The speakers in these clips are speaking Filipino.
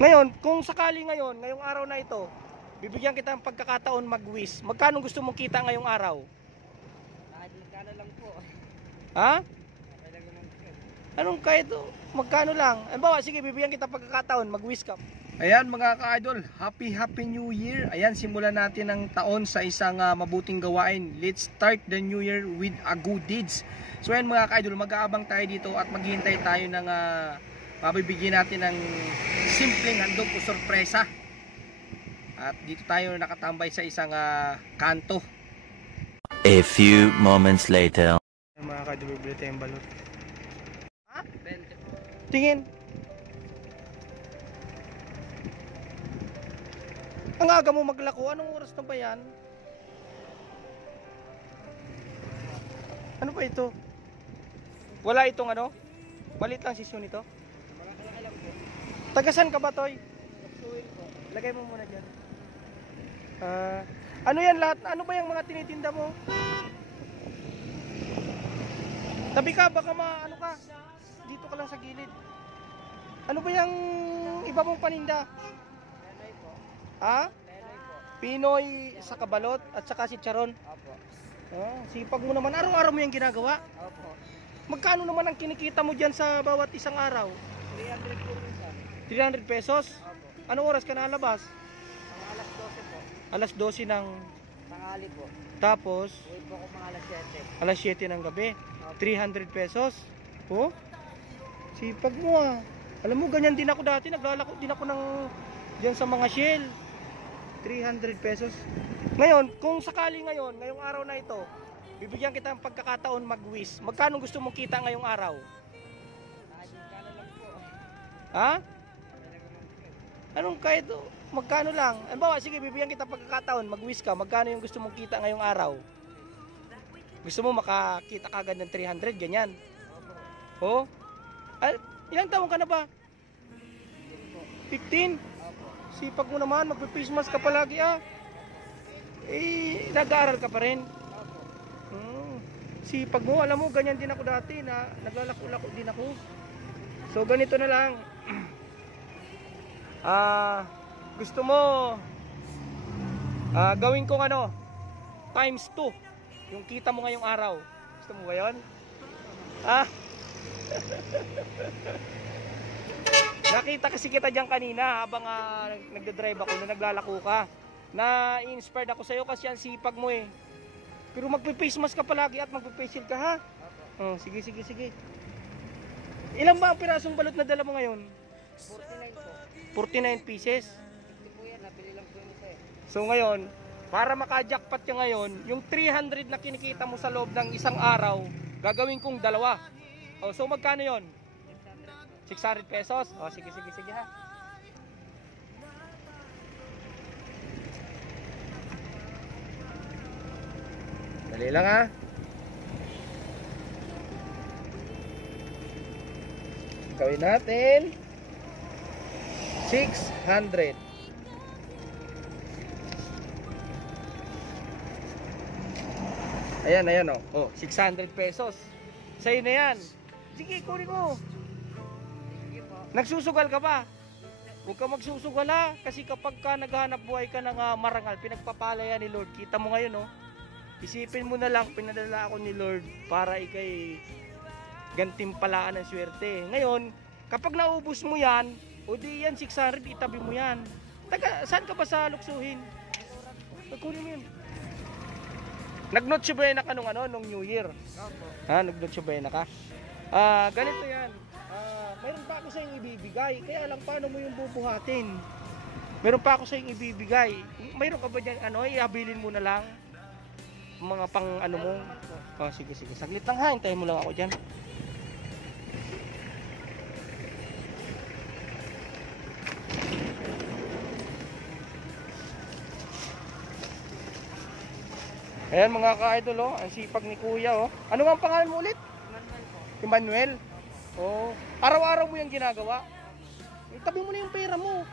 Ngayon, kung sakali ngayong araw na ito, bibigyan kita ng pagkakataon mag-wish. Magkano gusto mong kita ngayong araw? Kahit magkano lang po. Ha? Okay lang naman po. Anong kahit magkano lang? Bawa, sige, bibigyan kita pagkakataon mag-wish ka. Ayan mga ka-idol, happy New Year. Ayan, simulan natin ang taon sa isang mabuting gawain. Let's start the new year with a good deeds. So ayan mga ka-idol, mag-aabang tayo dito at maghihintay tayo ng mabibigyan natin ng simpleng handog o sorpresa. At dito tayo nakatambay sa isang kanto. A few moments later. Mga ka-idol, bibili tayong balot. Ha? 20 po. Tingin. Ang aga mo maglako, anong oras na ba yan? Ano ba ito? Wala itong ano? Malit lang sisyon ito? Malaki lang po. Tagasan ka ba, Toy? Suwin po. Lagay mo muna dyan. Ano yan lahat? Ano ba yung mga tinitinda mo? Tabi ka, baka ano ka? Dito ka lang sa gilid. Ano ba yung iba mong paninda? Lenoy po. Ha? Lenoy po. Pinoy sa kabalot at saka si Charon. Opo. Sipag mo naman. Araw-araw mo yung ginagawa. Opo. Magkano naman ang kinikita mo dyan sa bawat isang araw? 300 po minsan. 300 pesos? Opo. Anong oras ka nalabas? Mga alas 12 po. Alas 12 ng Tanghali po. tapos Uwi po ako mga alas 7. alas 7 ng gabi. Opo. 300 pesos? Oh? Sipag mo ah. Alam mo, ganyan din ako dati. Naglalako din ako ng dyan sa mga Shell. 300 pesos. Ngayon, kung sakali ngayong araw na ito, bibigyan kita ng pagkakataon mag-wish. Magkano gusto mong kita ngayong araw? Kahit magkano lang po. Ha? Okay lang naman po. Anong kahit magkano lang? Bawa, sige, bibigyan kita pagkakataon mag-wish ka. Magkano yung gusto mong kita ngayong araw? Gusto mo makakita kagad ng 300, ganyan? Oh? Ilang taon ka na ba? 15? Opo. Sipag mo naman, magpipismas ka palagi ah. Nag-aaral ka pa rin. Opo. Sipag mo, alam mo, ganyan din ako dati na naglalako-lako din ako. So ganito na lang. Gusto mo gawin kong times 2 yung kita mo ngayong araw. Gusto mo ba yun? Nakita kasi kita dyan kanina habang nagdadrive ako na naglalako ka. Na-inspired ako sa'yo kasi ang sipag mo eh. Pero magpe-face mask ka palagi at magpe-facial ka ha? Sige. Ilan ba ang pirasong balot na dala mo ngayon? 49 po. 49 pieces. Ito po yan. Nabili lang po yung isa eh. So ngayon, para maka-jackpot ka ngayon, yung 300 na kinikita mo sa loob ng isang araw, gagawin kong 2. So magkano yon? 600 pesos? Sige ha. Dali lang ha. Gawin natin 600. Ayan 600 pesos. Sa'yo na yan. Sige, kunin mo. Sige po. Nagsusugal ka ba? Huwag ka magsusugal ha. Kasi kapag ka naghahanap buhay ka ng marangal, pinagpapalaya ni Lord. Kita mo ngayon isipin mo na lang, pinadala ako ni Lord para ikay gantimpalaan ng swerte. Ngayon, kapag naubos mo yan, o di yan 600, itabi mo yan. Saan ka ba sa luksuhin? Kunin mo yun. Nag-Noche Buena ka nung New Year. Opo. Nag-Noche Buena ka. Ganito yan. Mayroon pa ako sa iyong ibibigay. Kaya lang paano mo yung bubuhatin? Mayroon pa ako sa iyong ibibigay. Mayroon ka ba dyan, ihabilin mo na lang? Mga pang mo? Sige. Saglit lang ha. Hintayin mo lang ako dyan. Ayan mga ka-idol ang sipag ni Kuya Ano nga ang pangalan mo ulit? Manuel po. Emmanuel? Araw-araw mo yung ginagawa? Itabi mo na yung pera mo.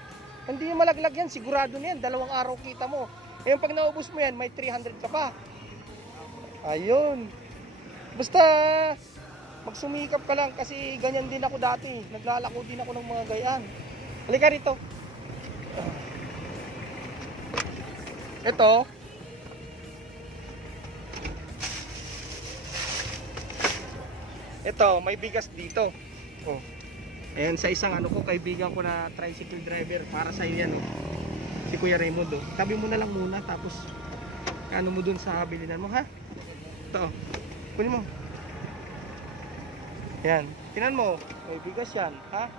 Hindi yung malaglag yan, sigurado na yan. 2 araw kita mo. Ngayon pag naubos mo yan, may 300 ka pa. Ayun. Basta magsumikap ka lang kasi ganyan din ako dati. Naglalako din ako ng mga gayaan. Halika rito. Ito. Ito, may bigas dito. Oh. Ayan, sa isang ano ko, kaibigan ko na tricycle driver. Para sa iyo yan, oh. Si Kuya Raymond, oh. Tabi mo na lang muna, tapos ano mo dun sa bilinan mo, ha? Ito, oh. Kunin mo. Ayan, tinan mo. May bigas yan, ha?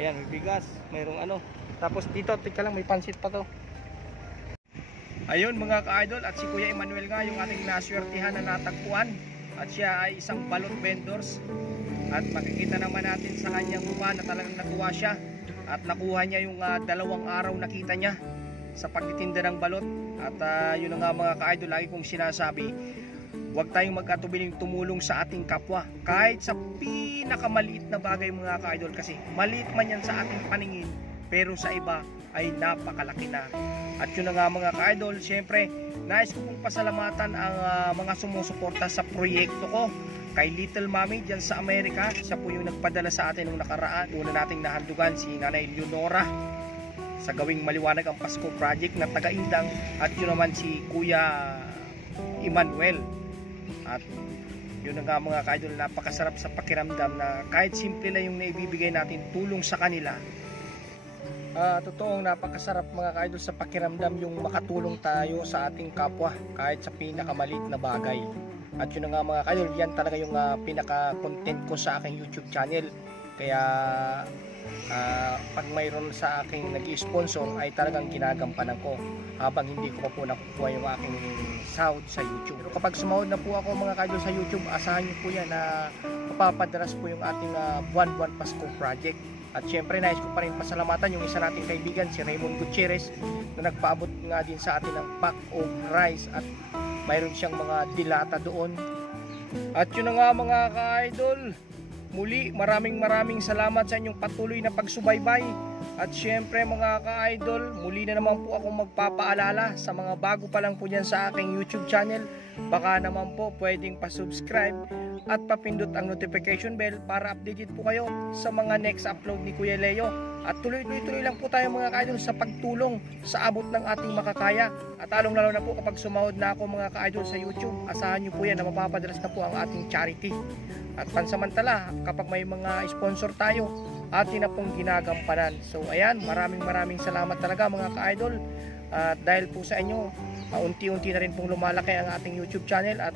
Ayan, may bigas. Mayroong ano. Tapos dito, tika lang, may pansit pa to. Ayun mga ka-idol, at si Kuya Emmanuel nga yung ating naswertihan na natagpuan. At siya ay isang balot vendors. At makikita naman natin sa kanyang mukha na talagang natuwa siya. At nakuha niya yung 2 araw nakita niya sa pagtitinda ng balot. At yun nga mga ka-idol, lagi kong sinasabi, huwag tayong magkatubiling tumulong sa ating kapwa. Kahit sa pinakamaliit na bagay mga ka-idol, kasi maliit man yan sa ating paningin, pero sa iba ay napakalaki na. At yun nga mga ka-idol, syempre nais ko pong pasalamatan ang mga sumusuporta sa proyekto ko. Kay Little Mommy dyan sa Amerika, siya po yung nagpadala sa atin nung nakaraan. Una nating nahandugan si Nanay Leonora sa Gawing Maliwanag ang Pasko Project na taga-Indang. At yun naman si Kuya Emmanuel. At yun nga mga ka-idol, napakasarap sa pakiramdam na kahit simple lang yung naibibigay natin tulong sa kanila. Totoong napakasarap mga ka-idol sa pakiramdam yung makatulong tayo sa ating kapwa kahit sa pinakamaliit na bagay. At yun nga mga ka-idol, yan talaga yung pinaka-content ko sa aking YouTube channel. Kaya pag mayroon sa aking nag-i-sponsor ay talagang ginagampanan ko habang hindi ko pa po nakukuha yung aking sahod sa YouTube. Pero kapag sumahod na po ako mga ka-idol sa YouTube, asahan nyo po yan na mapapadalas po yung ating buwan-buwan Pasko Project. At syempre nais ko pa rin pasalamatan yung isa nating kaibigan, si Raymond Gutierrez, na nagpaabot nga din sa atin ng pack of rice at mayroon siyang mga dilata doon. At yun nga mga ka-idol, muli maraming salamat sa inyong patuloy na pagsubaybay. At syempre mga ka-idol, muli na naman po ako magpapaalala sa mga bago pa lang po dyan sa aking YouTube channel, baka naman po pwedeng pa-subscribe at papindot ang notification bell para updated po kayo sa mga next upload ni Kuya Leo. At tuloy lang po tayo mga ka-idol sa pagtulong sa abot ng ating makakaya. At lalo na po kapag sumahod na ako mga ka-idol sa YouTube, asahan nyo po yan na mapapadalas na po ang ating charity. At pansamantala, kapag may mga sponsor tayo, atin na pong ginagampanan. So ayan, maraming salamat talaga mga ka-idol. At dahil po sa inyo, unti-unti na rin pong lumalaki ang ating YouTube channel at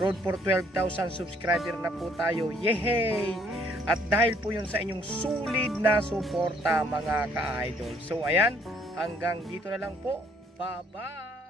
road for 12,000 subscriber na po tayo. Yehey! At dahil po yun sa inyong solid na suporta mga ka-idol. So ayan, hanggang dito na lang po. Bye-bye!